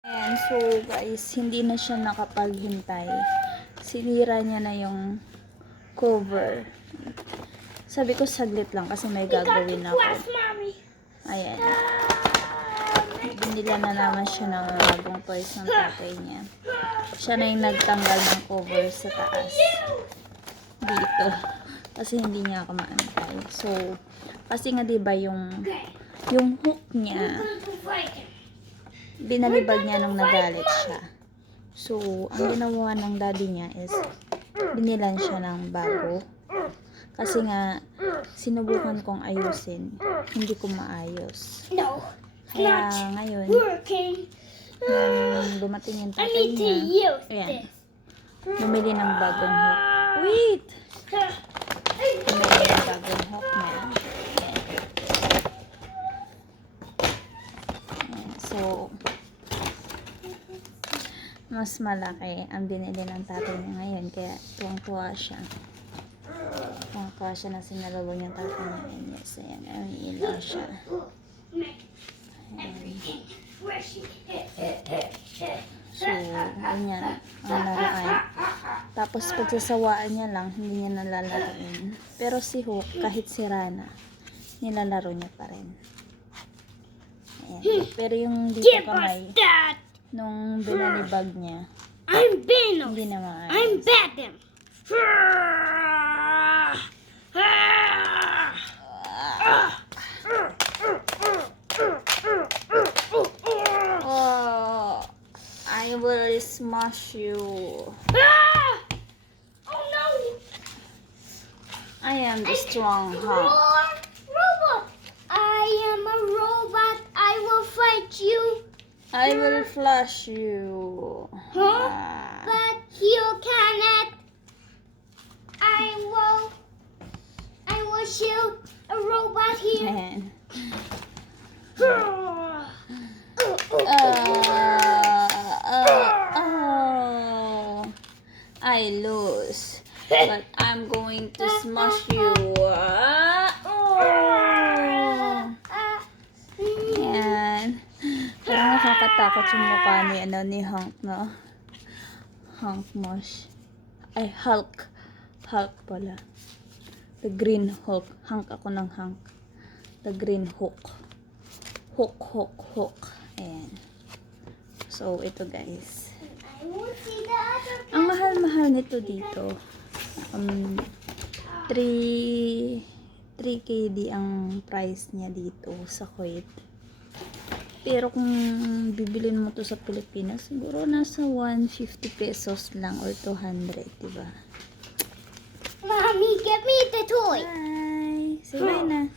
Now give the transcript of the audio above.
And so guys, hindi na siya nakapaghintay. Sinira niya na yung cover. Sabi ko saglit lang kasi may gagawin ako. Ayan. Binila na naman siya ng bagong toys ng tatay niya. Siya na yung nagtanggal ng cover sa taas. Dito. Kasi hindi niya ako maantay. So, kasi nga diba yung hook niya, binalibag niya nung nagalit siya. So, ang ginawa ng daddy niya is binilan siya ng bago. Kasi nga, sinubukan kong ayusin. Hindi ko maayos. Kaya ngayon, nung dumating yung tatay niya, ayan, bumili ng bagong hook. Wait! Bumili ng bagong hook na. Ayan, so, mas malaki ang binili ng tatay niya ngayon. Kaya tuwang-tuwa siya. Tuwang-tuwa siya na sinalubong yung tatay niya. Yes, ayan. Ayan, ilaw siya. Ayan. So, ganyan ang laruan. Tapos, pagsasawaan niya lang, hindi niya nalalaroin. Pero si Hook, kahit sira na, nilalaro niya pa rin. Ayan. Pero yung dito kamay, nung binalibag niya, hindi na maayos. I'm Batman! Oh, I will smash you. Oh no! I am the strong Hulk. Robot! I am a robot. I will fight you. I will flush you. Huh? But you cannot. I will shoot a robot here. Ayan. I lose. But I'm going to smash you. Ayan. Parang nakakatakot yung mukha ni Hank, no? Hank Mosh. Ay, Hulk. Hulk pala. The Green Hulk. Hank ako ng Hank. The Green Hulk. Hook. Ayan. So, ito guys. Ang mahal-mahal nito dito. 3KD ang price niya dito sa Kuwait. Pero kung bibilin mo to sa Pilipinas, siguro nasa 150 pesos lang or 200, diba? Mommy, get me the toy. Bye! Say bye na.